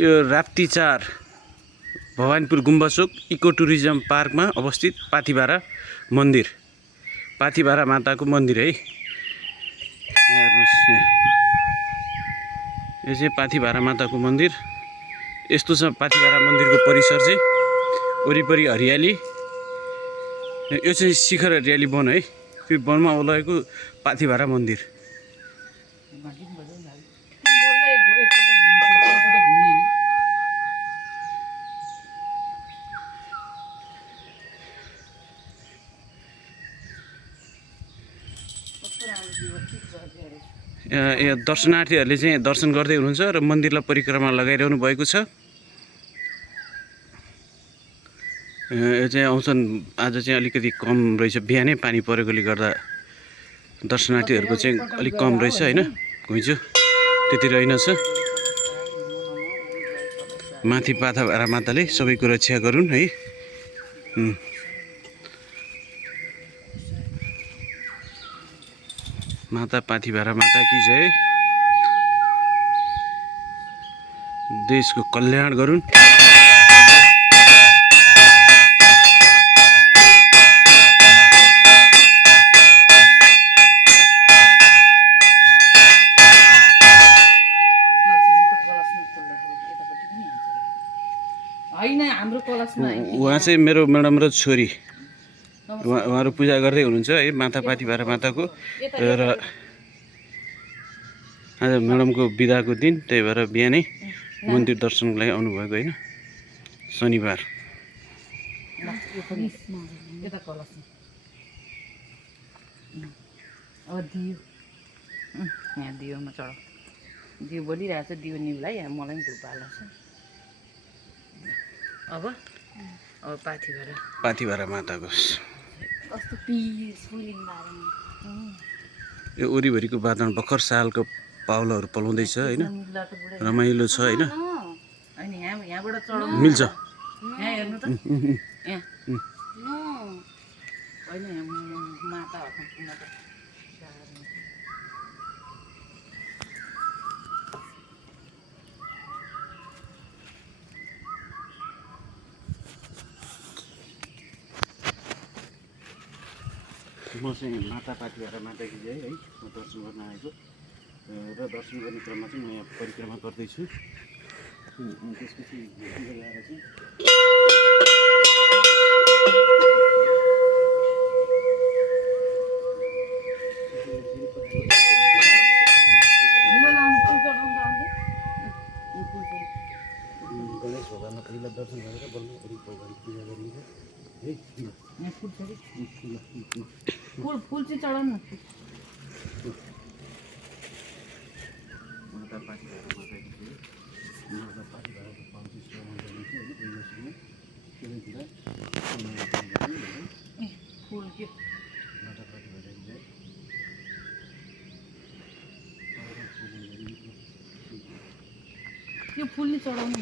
यो राप्ती 4 भवानीपुर गुम्बा चोक eco tourism पार्कमा अवस्थित पाथिभारा मन्दिर, पाथिभारा माताको मन्दिर है। हेर्नुस्, यो चाहिँ पाथिभारा माताको मन्दिर। यस्तो छ पाथिभारा मन्दिरको परिसर चाहिँ, वरिपरि हरियाली। यो चाहिँ शिखर हरियाली वन है। त्यो वनमा ओलाएको पाथिभारा मन्दिर। दर्शनार्थीहरूले चाहिँ दर्शन गर्दै हुनुहुन्छ र मन्दिरलाई परिक्रमा लगाइरहनु भएको छ। यो चाहिँ आउँछन्, आज चाहिँ अलिकति कम रहेछ, बिहानै पानी परेकोले गर्दा दर्शनार्थीहरूको चाहिँ अलिक कम रहेछ होइन। घुइँचो त्यति रहेनछ। माथि पाथिभारा माताले सबैको रक्षा गरून् है। माता पाथिभारा माता की जय। देशको कल्याण गरून्। उहाँ चाहिँ मेरो म्याडम र छोरी, उहाँहरू पूजा गर्दै हुनुहुन्छ है माता पाथिभारा माताको। र आज म्याडमको बिदाको दिन, त्यही भएर बिहानै मन्दिर दर्शनको लागि आउनुभएको होइन। शनिबार यहाँ दियोमा चढ, दियो बोलिरहेको छ, दियो निउलाई यहाँ मलाई पनि धुप हाल्छ। अब पाथिभारा माताको कस्तो पिसफुल इन्भाइरोमेन्ट। यो वरिपरिको वातावरण भर्खर सालको पाउलाहरू पलाउँदैछ होइन। रमाइलो छ होइन। मिल्छ यहाँ हेर्नु त, यहाँ होइन माता म चाहिँ माता पाथिभारा माता की जय है। म दर्शन गर्न आएको र दर्शन गर्ने क्रममा चाहिँ म यहाँ परिक्रमा गर्दैछु। त्यसपछि ल्याएर चाहिँ गणेश भगवान्लाई पहिला दर्शन गरेर बल्ल अरू भगवान्को पूजा गरिन्छ है। फुल चाहिँ चढाउनु। माता पाथिभारा माता की जय। माता पाथिभाराको पाउँछ फुल के माता पाथिभारा की जय। त्यो फुल नि चढाउनु न।